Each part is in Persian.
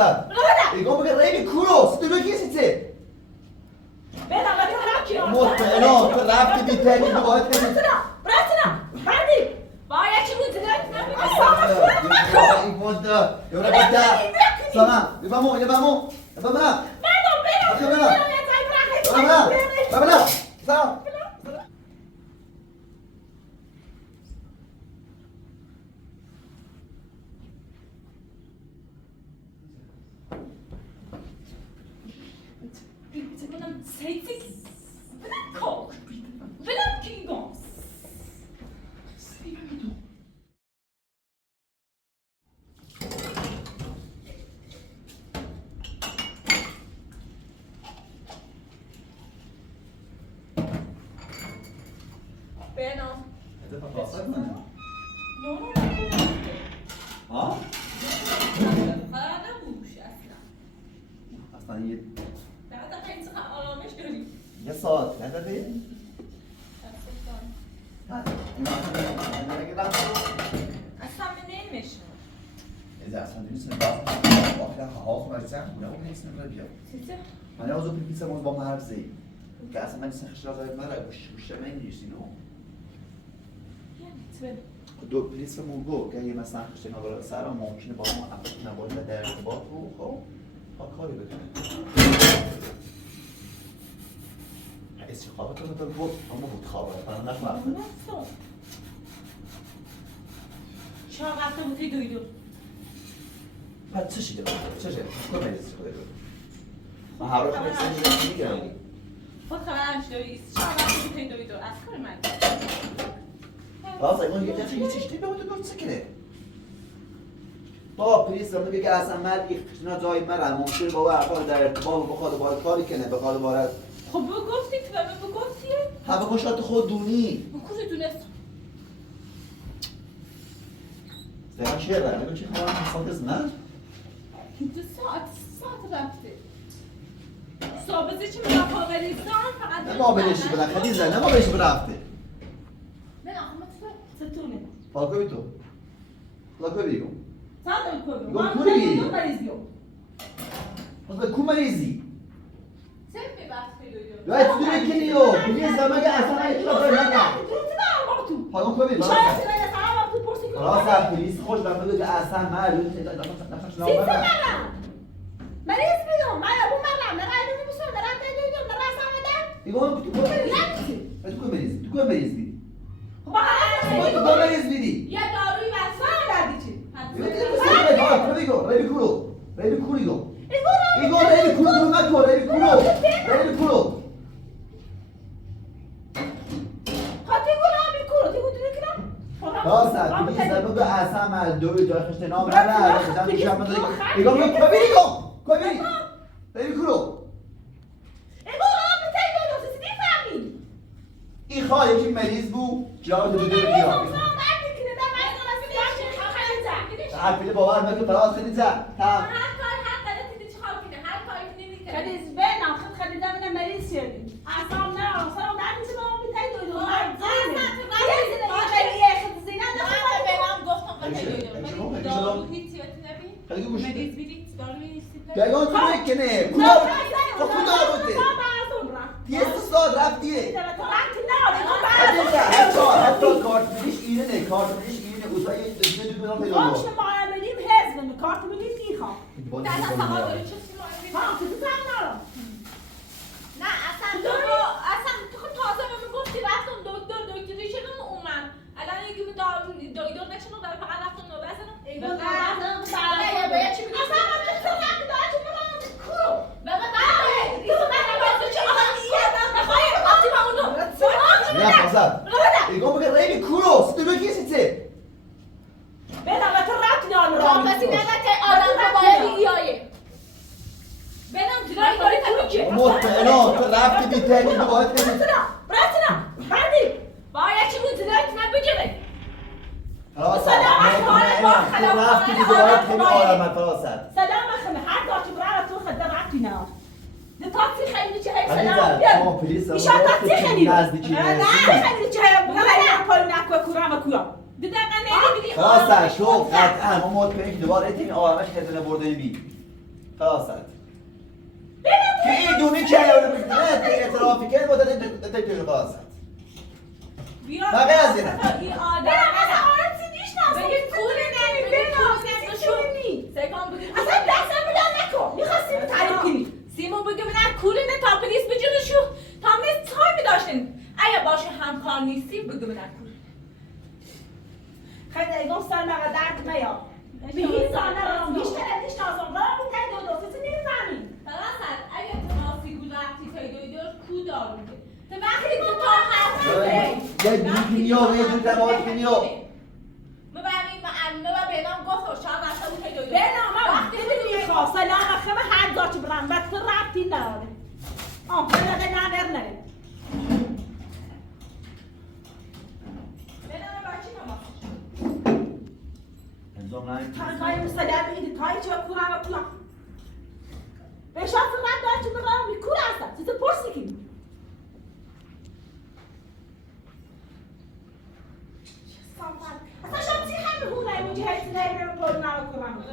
فرصت ایگون بگه ریبی کورو ستیلو کسی چه بنا ما تراکی مطمئنم تو رفتی بی تنی تو باید کنی براتنا بردی باید چی بود زدن این بوده یوره بوده سلام ببامو ببامو ببامو ببامو سلام یه ساعت نداری؟ اصلا نمیشون اصلا نیستم آخه حاضر مرسم نه نیستم ربیا من اوزو پیپیسم اون با مرزی که اصلا من نیستم خشلا زاید مرا گوشه من نیستی نو دو پلیسمون گفت که اگه مثلا خشلا برای سر ممکنه با ما نباید در ارتباط رو خب کاری بکنه استخابتون رو بود اما بود خوابه فقط نخواهد چرا رفته بودی دویدو پس چه شده؟ چه شده؟ کدوم مریضی شده؟ من هر روز خیلی میگم خود خبرش داری چرا رفته بودی دویدو از کار من راست اون یه چیزی چیزی به اون دو سکره با پلیس رو میگه اصلا من اینا جای من ممکنه با افراد در ارتباط بخواد باید کاری کنه بخواد باید خب گفتی تو به من گفتی ها بگو شاید خود دونی کجا دونست زمان چیه داره؟ بگو چی خواهم حساب نه؟ دو ساعت رفته صابزه چی میگم پابلیزان فقط نه ما بلیشی بلن خدیزه نه ما بلیشی برفته نه آخه ستونه پاکوی تو پاکوی بیگم صادم کنم گم کنی دو مریضیو پس به کو مریضی؟ سه ببخش دویدو یا تو دیگه کنیو پلیس زمان که اصلا اطلاع نگه پاکم کوی بیگم راست پلیس خوش دارم بگه اصلا معلوم نفش نامبرم مریض بیدم من ابو مرم نه قایدو میبوسم نه رفته دویدم نه رفت آمدم ایگون تو کو مریضی؟ تو کو مریض بیدی؟ خب تو کو مریض بیدی؟ یه داروی بسان دادی چی؟ ریبی کورو ایگون ریبی کورو درو نکن ریبی کورو راست پلیس بگو اصلا من دوی جای خشت نام برم ایگون بگو کوی ریبی کورو این خواه یکی مریض بود جواب دو بیا حرفی باور نکن فراز خیلی زد تمام خديز بين اخذ خديده من مريض شدي عصامنا عصام بعد ما هو بتاعي دويدو ياخذ زينه انا بينام گفتم قتل دارو هیچ نبی مریض بیدی داروی جایگاه تو بکنه کدار بوده تیست داد رفتیه حتی کارت میش اینه اوزای دوی دو پیدا باشه معاملیم حزب کارت میدیم میخوام در اصلا داری چه نه اصلا تو خود تازه به من گفتی رفتم دکتری شدم اومد الان یکی دکتر نشنو داره فقط رفتم نوبه زدم باید چی میگم اصلا من تو رفت داره چی میگم کورو نه فازد ایگون بگه ریبی کورو ستیلو کسی چه بدم تو رفت نام را پسی نگه که آدم رو باید بیایه بدم جلوی داری تمیجه مطمئنم تو رفتی بی تنی تو باید کنی براتنا بردی باید چی بود جلوی تنم بگیره تو رفتی بی باید کنی آرامت فراسد سلام اخمه هر داشتی برای تو خدام رفتی نار ده تاکسی خیلی چه هی سلام ایشان تاکسی خیلی نه خیلی چه هی بگه پای نکوه کورا کویا دیدن نه نمیدی فراسد شو قطعا ما مطمئنی که دوباره اتنی آرامش خدمه برده بی خلاص که این دونی که یارو میکنه اعترافی کرد با دادن خلاص بقیه از اینه این آدم آرسی نیشناسم بگه کوره نمی اصلا دستم بدن نکن میخواستی به تعریف کنی سیمون بگه من کوره نه تا پلیس بجونشو تا مثل تایمی داشتین اگه باشه همکار نیستی بگه من کوره خیلی ایگم سر مگه درد میا به این زانه را بیشتر نیشناسم را بود تایی دو سیسی نمیفهمیم درست اگه تماسی گو رفتی تایی دویدور کو دارونده تو وقتی تو تا یه دونیو یه دون تماس دونیو مبا بینام گفت و شام رفته بود که دویدور بینام وقتی میخواه سلام اخمه هر داشت برم وقت رفتی نداره خیلی نادر نره بینام بچی تماسش انزام نایی تنگای مستدر بگیدی تایی چه کورم و کورم به شاست رد داشت برم بی کور هستم چیز پرسی کنی اصلا شما چی خیلی هونه ایمونجی هستی نمیرم پول نو کنم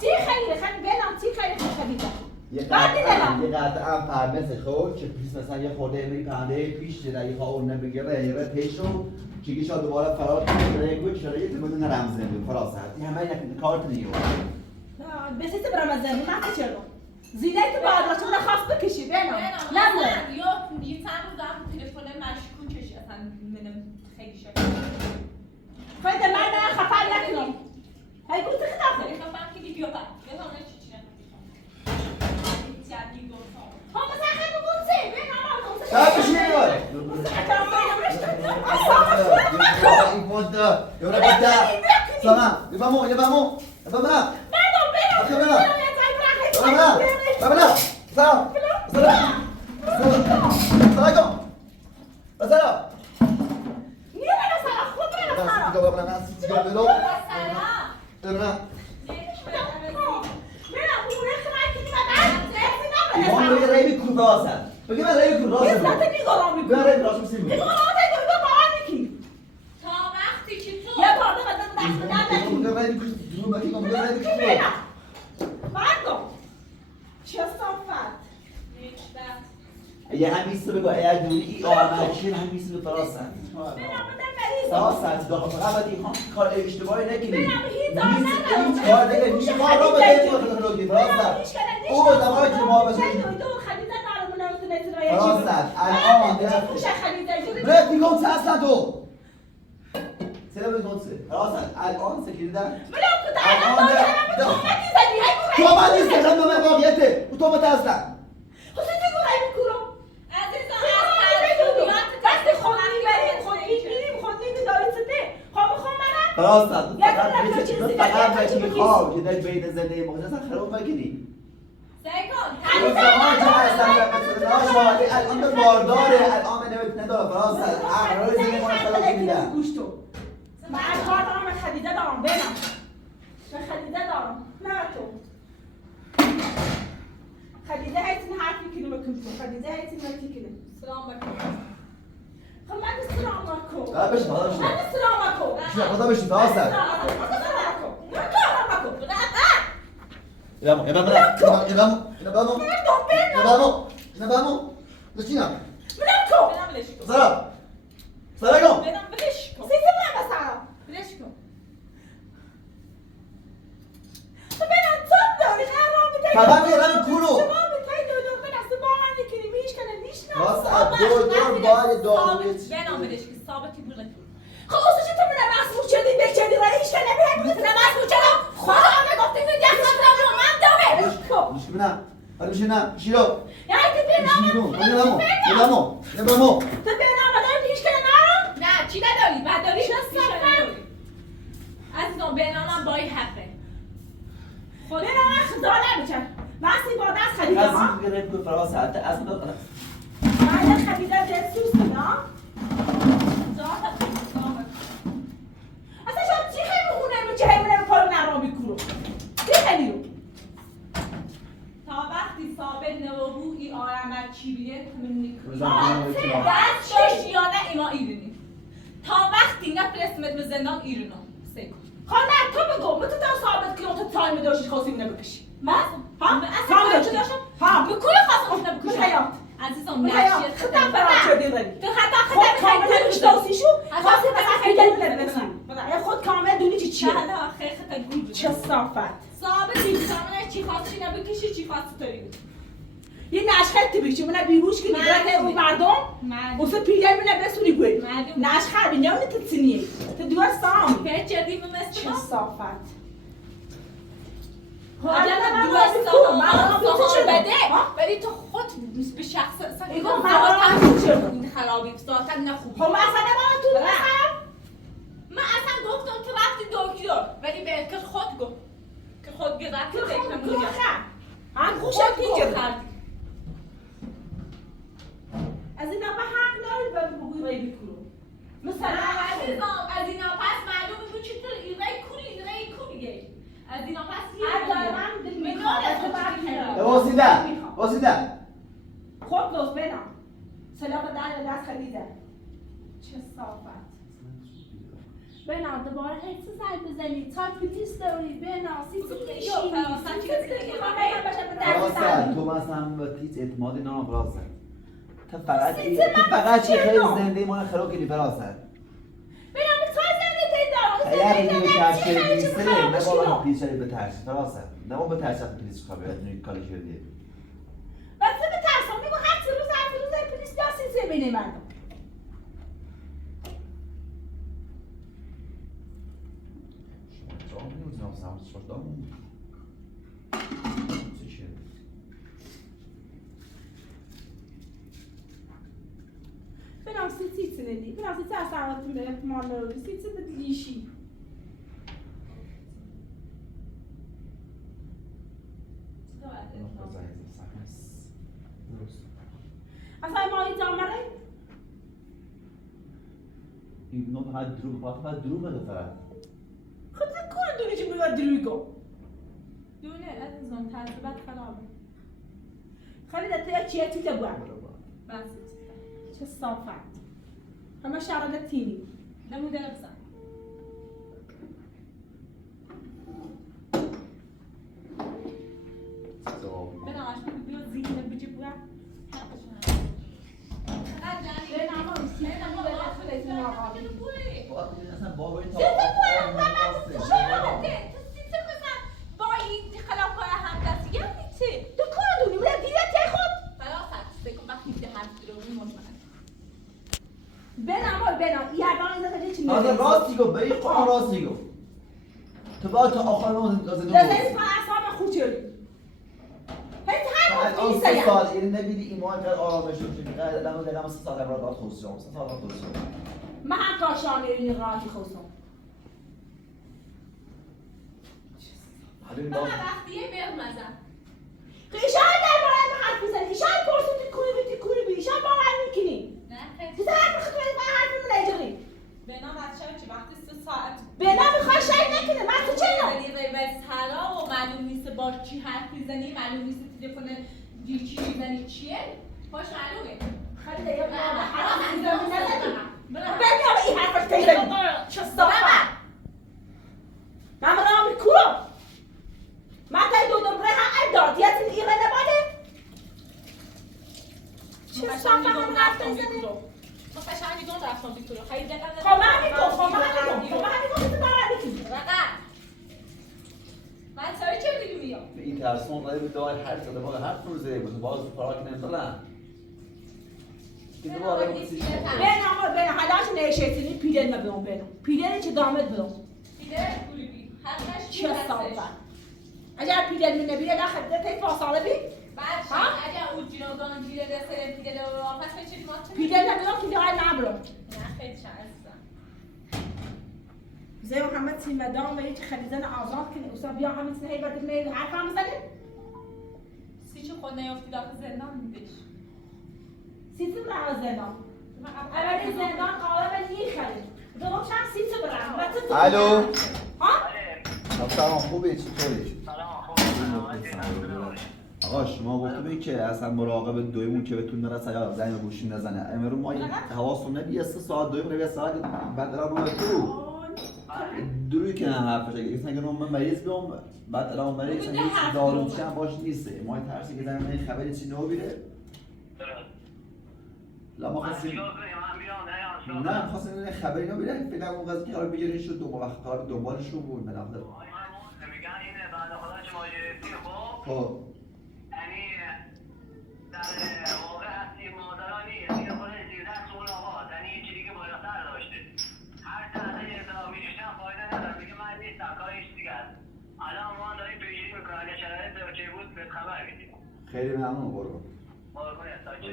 چی خیلی بینام چی خیلی خیلی یه قطعا پرمس خود که پیش مثلا یه خورده امری پنده پیش در یه خواه نمیگیره یه پیشو چیگی شا دوباره فرار کنه یه گوش شده یه تمدن رمزه بود فرار سرد همه یک کارت نیو بسیت برم از زمین من چرا زینه تو باید را چون خواست بکشی بینام نمونه یه چند روز دارم تلفن مشکوکش اصلا منم خیلی شکل خیلی من خفر نکنم هی گوزی خدافه خفر که بیو بر بزنم چی ها مثلا خیلی گوزی بینام آرکم شاید بشینی باره این پونده یورا بده سلام ببامو ببامو ببامو ببامو سلام سلام سلام سلام بگی من رای کن راست میگم نگارم میکنم من رای راست میسیم نگارم تا باور میکنی تا وقتی که تو یه بار دست میگم رای کن درو بگی میگم رای کن بردم چه صفت یه همیشه بگو اگه دوری آمد چه همیشه به فراست فراست داخل فقط باید این کار اشتباهی نکنی هیچ کار دیگه هیچ کار رو بده تو تکنولوژی فراست او زمانی که ما بشه فراست الان بره دیگم چه اصلا تو سلام بگم سه فراست الان سکیردن تو من نیست که من واقعیته تو متاسفم فراسد فقط میخوام که در بین زنده مقدس خراب بگیری اون زمان که اصلا شمالی الان به بارداره الان به نویت نداره فراسد اقرار زنده مقدس خراب بگیرم من کار دارم خریده دارم برم خریده دارم نه تو خریده هایتین حرفی کنیم بکن تو خریده هایتین مرتی کنیم سلام بکن خب من سلام بکن بشین خدا بشین من سلام بکن خدا بشین فراسد سلام بکن خانه تو بگو تو تا ثابت کنم تو تایم داشتی خواستی نبکشی من اصلا چه داشتم به کوی خواستم شدم به حیات عزیزم حیات خودم فرار شدی داری تو خطا خود کامل میشناسی شو خواستی خطا مثلا خیلی بزن خود کامل دونی چیه خیلی خطا گول چه صافت صاحب دیگه چی خواستی نبکشی چی خواستی داری یه نشخت بیشی من بیروش که دیگه اون مردم واسه پیگر من بسونی گوی نشخت بینه اون تتسنیه تو دوار سام که جدی مثل چه صافت حالا دوست بده ولی تو خود به شخص خرابی ذاتا نخوبی خب مثلا من تو من اصلا گفتم که وقتی دکتر ولی به که خود گفت که خود گرفت که فکر نمی‌کنم هم خوشت دیگه از اینا به حق داری به بگوی رای بیکرو مثلا عزیزم از اینا پس معلومه که چطور ایرای کوریه از اینا پس واسیده خود دوست بینم سلاق در دست خریده چه صافت بنا دوباره هیچ زنگ بزنی تا پلیس داری بنا سیتی فراسد تو مثلا به تیت اعتمادی نام فراسد تو فقط چی خیلی زنده ما خراب کنی فراسد بنا به تو زنده اگر دیگه کفشه نیسته نه بالا پیش شدی به ترسی فراسد نه با به ترسی پلیس خوابه نوی کاری کردی بس به ترسم میگو هر روز پلیس داستی بینه مردم بنام سیتی تنیدی بنام سیتی از سواتون به احتمال نروی سیتی به لیشی اصلا ما این جامعه این نوع فقط دروغه فقط خود کن دونی چی میگه درویگو دونه عزیزم تجربت خرابه خیلی دسته چیه تیته بود بس چه صافت همه شرده تینی نموده بزن بنامش بیا زیده بجی بگم اصلا بابای تا راستی گو به این قرآن راستی گو تو باید تا آخر نمازی لازم الان 3 سال این نبیدی ایمان کرد آرامش رو چون دقیقا 3 سال امراد خوزشم 3 سال خوزشم من هم کاشانه اینی راحتی خوزم من وقتیه برمزم ایشان در باره من حرف بزنی ایشان پرسو کنی بی ایشان باور میکنی نه خیلی تو حرف خطوری من حرف من نجاری بنا بچه چه وقتی 3 ساعت بنا میخوای شاید نکنه من تو چه ولی روز حالا و معلوم نیست با چی حرف میزنی معلوم نیست تلفن چی میزنی چیه باش معلومه خیلی یا حرف میزنی نزدی بنا این حرفش تیزنی چه صافت من برام میکنم من تای دو بره هم داد یه تین ایره نباده چه صافت هم حرف تیزنی تو قشنگی دون رفتم ویکتوریا خیلی دقیقاً خب من میگم تو باور میکنی رقم من سوی چه دیگه میام به این ترسون رای به دعای هر زده باقی هر روزه بود باز پراک نمیدارن دیگه باقی بسیش بنا حالاش نشتینی پیدن نبیون بنا پیدن چه دامت بیون پیدن کولی بی هرش چه صافت اگر پیدن من نبیه نخده تی فاصله بی بعد اگر اون جنوبان جیره دسته پیدن رو واپس به چی مات پیدن نبیون پیدن نبرم نه خیلی شانسم زي محمد سي مدام بقيت خديزانا اعضاء كده وصاب يا محمد سي هيبه تبني عارفه مثلا سیچو خود نیافتی داخل زندان میدش سیت برا زندان اول زندان قالب میخرید دوم چند سیت برا الو ها سلام خوبه چطوری سلام آقا شما گفته بودید که اصلا مراقب دویمون که بهتون نرسه یا زنگ گوشی نزنه امروز ما حواستون نبیه 3 ساعت دویم نبیه ساعت بعد دارم رو تو دروی که هم حرفش اگه مثلا من مریض بیام بعد الان مریض مثلا هیچ دارو چند باش نیست ما ترسی که زمین خبری چی نو بیره لا ما خواستیم نه خواستیم این خبری نو بیره فعلا اون قضیه که قرار بگیرین شد دو وقت کار دنبالشون بود به نظر خب یعنی در واقع هستی مادرانی یه خود زیرده سول آقا یعنی یه چیزی که بالاتر داشته هر تحصیل اطلاع میشتن فایده نداره میگه من نیستم کارش دیگه است الان ما داریم پیشگیری میکنیم اگه شرایط اوکی بود به خبر میدیم خیلی ممنون قربان قربونت تا چه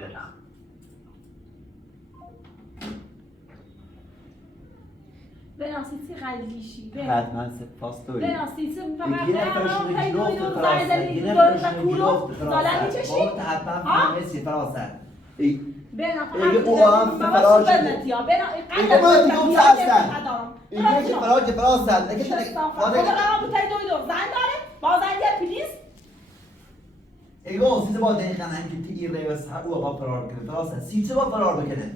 بناسیتی قلیشی حتما سپاس داری بناسیتی فقط یه نفرشون هی گیرفت دویدون فراسته زنی یه دور و نفرشون کورو گیرفت سالن فراسته میچشی بابت حتما فهمیسی فراسته بنا ایگه او هم فرار شده ایگه ما دیگه اون هستن ایگه که فرار هستن اگه ایگه اون سیزه با دقیقا هم که تیر ریوز او با فرار کنه فراسته سیزه با فرار بکنه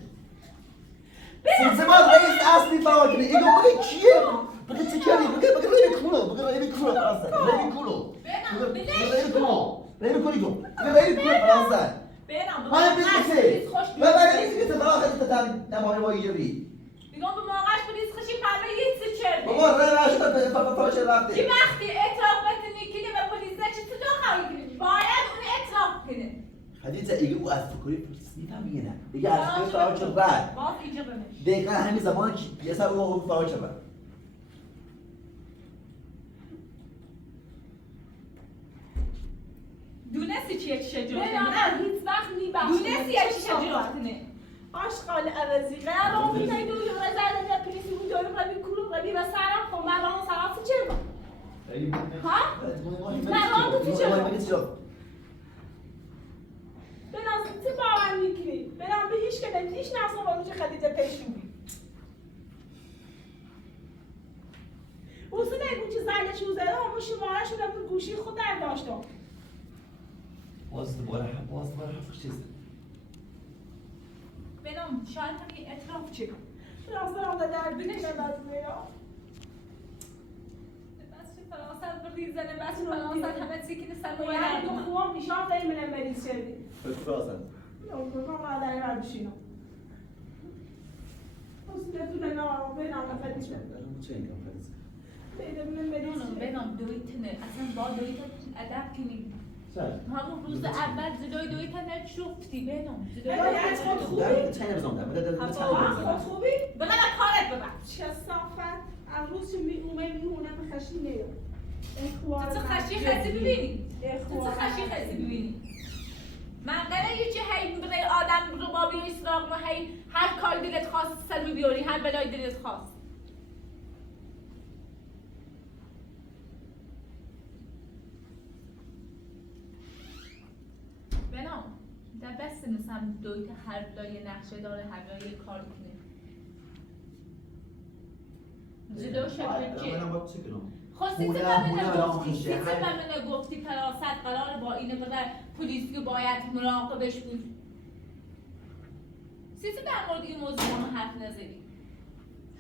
سیزه با رئیس اصلی فرار کنه ایگه بگه چیه؟ بگه چه کردی؟ بگه ریبی کولو فراسته ریبی کولو ریبی کولو فراسته من بیستی من بیستی که فرار خیلی تتابی نمایی با ایجابی میگم به موقعش پلیس خشی پرمه یه چیز چرده بابا روش تا فرار چه رفته که وقتی اطلاق بتونی کنی به پلیس نچه تو خواهی کنی باید اون اطلاق کنه خدیجه ایگه او از فکری پلیس میفهمیه نه ایگه از فکری فرار چه رد باز ایجا بمش دقیقا همین زمان که یه سر او فرار چه رد دونستی چیه چی شجاعت نه هیچ وقت دونستی یه چی شجاعت نه آشغال عوضی قرار می‌کنی دو یوم زدن یا پلیسی اون دارم ربی کلوب ربی و سرم خب من راه سرات چه با ها بنازم چه باور میکنی بنام به هیچ که هیچ نفس رو خدیجه پیشونی اوزو نگو چه زنش رو زده همون شمارش رو به گوشی خود در داشتم باز دوباره حرف چیزه بنام شاید هم یه اطلاق چه راستم در بینه نمید میرم بس چه فرانسه بریزنه بس فرانسه همه سیکین سر باید دو خواه میشام دایی منم مریض شدی به فراسته نمی‌کنم ما در این بشینم اصلا تو نام بنام خدیجه چه اینکم خدیجه بنام دویتنه اصلا با دویتن ادب کنی همون روز اول زدای تنه شفتی بنام یعنی خود خوبی؟ چه نمیزم در خود خوبی؟ بقیده کارت ببر چه صافت از روز میونه به خشی نیاد تو خشی خسی ببینی تو خشی خسی ببینی من قراره یه چه هی برای آدم رو با بیایی سراغ ما هی هر کار دلت خواست سر بیاری هر بلای دلت خواست بنام در بست مثلا دویت هر بلای نقشه داره هر بلای کار کنه جلو شکل چه؟ خواستید من گفتی فراست قرار با اینه بودن پلیسی که باید مراقبش بود سیسی در مورد این موضوع ما حرف نزدی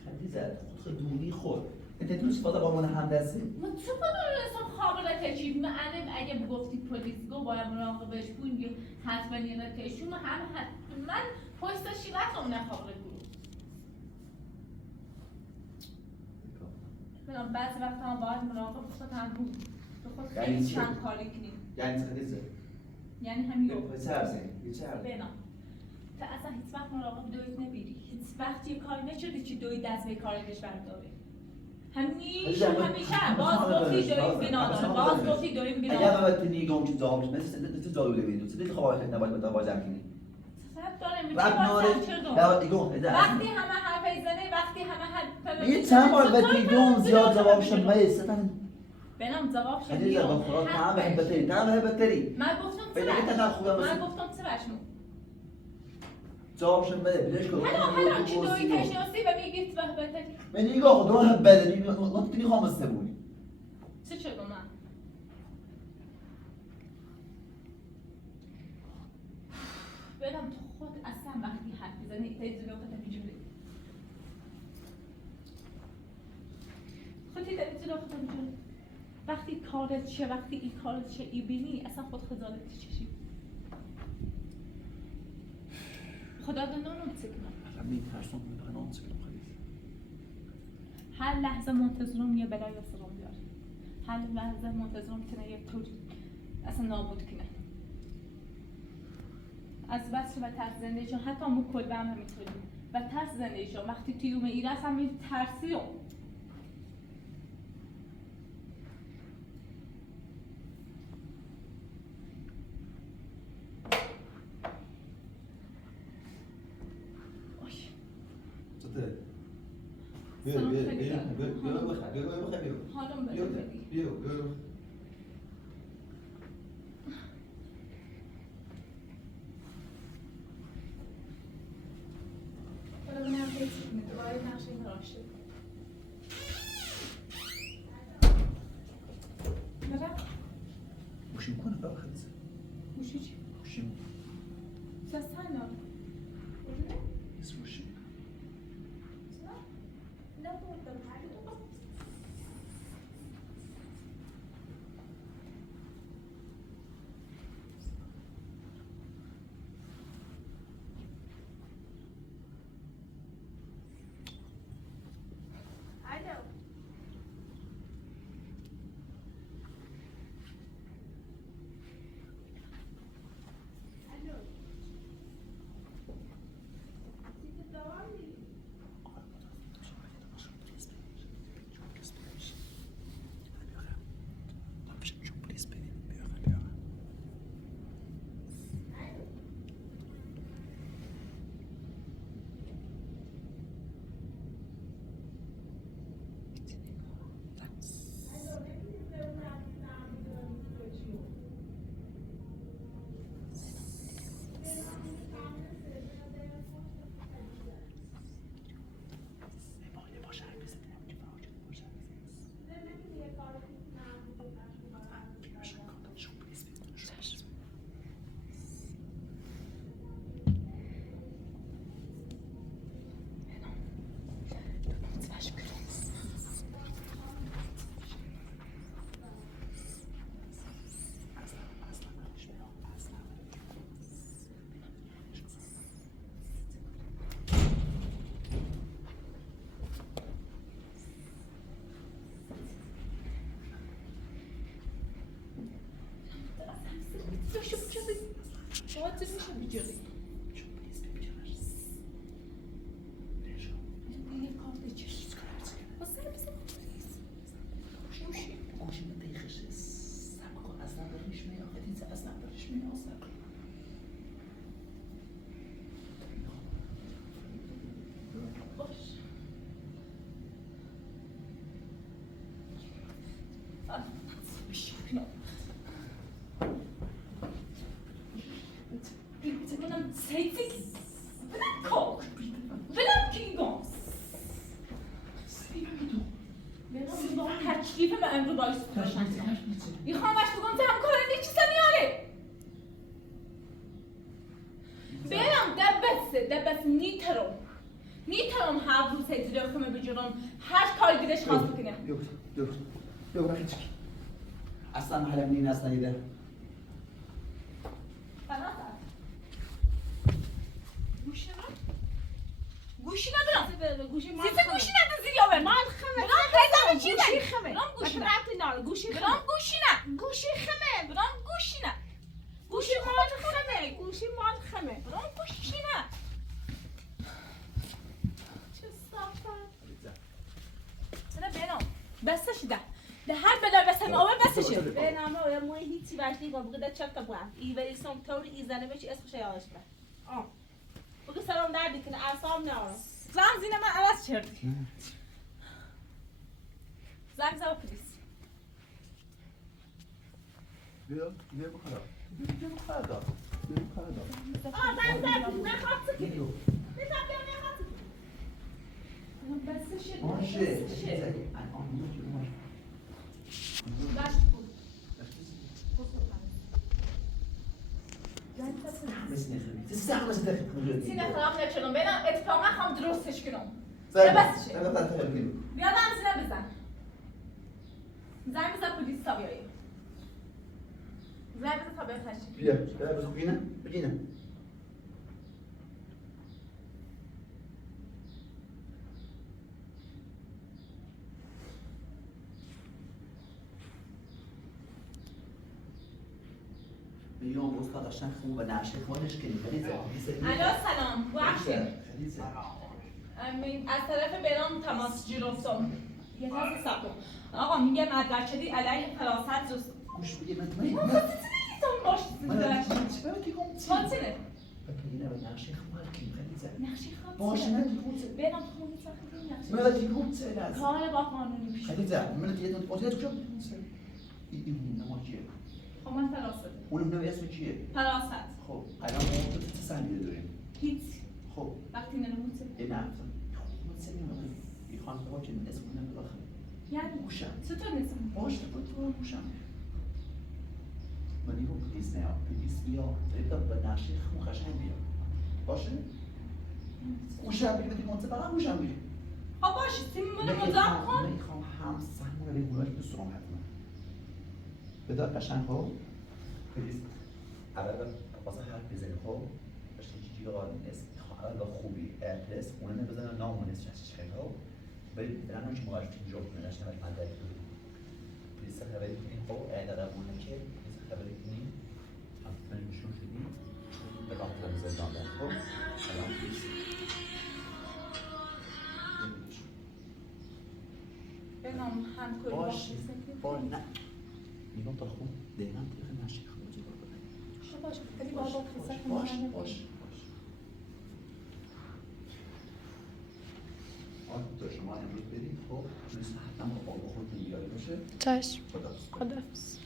خدیجه خود دونی خود انت تو استفاده با من همدستی من چه بدون انسان قابل تکیب من اگه گفتی پلیسگو باید مراقبش بود یا حتما یه نتیشون من پست شیرتم نخوابه بود بنام بعضی وقتا هم باید مراقب خودم بود تو خود خیلی چند کاری کنیم یعنی خدیجه یعنی همین چه عرضه؟ چه عرضه؟ بنام تو اصلا هیچ وقت مراقب دویت نبیری هیچ وقت یه کاری نشدی که دوی دست به کارش برداره همیشه باز گفتی دویم بنا داره باز گفتی دویم بنا اگر باید تو نیگام که جامش مثل تو جالو لبینو چه دیگه خواهد نباید بتا باجر کنی سب داره میگه وقتی همه حرف زنه وقتی همه یه چند بار به دیگم زیاد جوابش میستن بنام جواب شد خدیجه با خدا تمام بهتری من گفتم من گفتم چه بشنو جوابش بده بلش کن حالا چی دوی تشناسی و میگید به بهتری من نگاه خود راه بدنی نطقی خامسته بودی چه شد من بنام تو خود اصلا وقتی حرف میزنی تایید زنی وقتا پیجم داخل بجوری وقتی کارت شه وقتی این کارت شه ای بینی اصلا خود خجالتی چشی خدا دنانو بسکنم همین ترسون میدونن آن سکنم خیلی هر لحظه منتظرم یه بلای سرم بیاره هر لحظه منتظرم کنه یه طوری اصلا نابود کنه از بس و ترس زندگیشون حتی همون کلبه هم همینطوری و ترس زندگیشون وقتی تیوم ایرس همین ترسی رو حالم بده حالا من فکر کنید دوباره نقشه این راشته برم گوشیم کنه بابا خیلی گوشی چی؟ گوشیم سستان نام نیست گوشیم نه بردم What did we do? اصلا حالم نی نسنیده گوشی ندارم گوشی ما گوشی نده زیابه مال خمه گوشی خمه برام گوشی نه گوشی برام گوشی نه گوشی خمه برام گوشی نه گوشی مال خمه گوشی مال خمه برام گوشی نه چه صافه نه بینام بسش ده هر بلا بسم آوه بسشه به نامه و موی هیچی باشی با بگه چک بگم ایوری سوم طوری ایزنه بچی اسمش یادش به بگه سلام دردی کنه اعصاب نارم زن زینه من عوض کردی زن زن پلیس بیا بخورم بیا بخورم زن زن نخواد سکی بزن بیا نخواد بسشه ماشه سینه خراب نکنم بینم اتفاقا هم درستش کنم بیا بسشه بیا من سینه بزن تا بیایی زنگ بزن تا بیای تشریف بیا بیا بگینم میام استاد قشنگ خوب و نقشه خودش که خیلی الو سلام بخشید خیلی از طرف برام تماس گرفتم یه لحظه صبر کن. آقا میگم مدرک دی علیه فراست جست گوش بگیر من باش چه Bine, ben nașe hmarkim, خلیزه. نقشی خواب باشه من دیگه برم خونه ساخته من دیگه چه لازم. کار با قانونی پیش خلیزه من دیگه تو پاتیات کجا میتونی؟ این نماد چیه؟ خب من فراست اونم نوع اسم چیه؟ فراست خب الان ما تو چه سنگی داریم؟ هیچ خب وقتی نمیمونه این نفتم من سنگی این خانم با که اسم کنم بخوام یعنی گوشم چطور نیستم باشه تو گوشم من اینو پلیس نه پلیس بیا بذار به نقشه خون قشنگ بیا باشه گوشم بگی بدی منطقه فقط گوشم بگی خب باشه سیمون مزاق کن میخوام هم سهمون رو بگوراش دوست دارم حتما بذار قشنگ خب پلیس اول واسه حرف بزنی خب باشه چیزی رو قانون اسم اول خوبی ارتس اون بزنن نامون اسم چه خب برید برن چه موقعش اینجا بودنش نمیشه من دارم پلیس خبری کنیم خب اعداد بونه که پلیس خبری کنیم هم نشون شدیم به راحت زندان دارم خب سلام پلیس بنام هم کوی باشه باشه نه میگم تا خوب دقیقا طریق نشه خب چیکار کنم باشه خیلی بابا باشه تو شما امروز برید خب مثل حتما با خود میگیاری باشه چشم خدا خداحافظ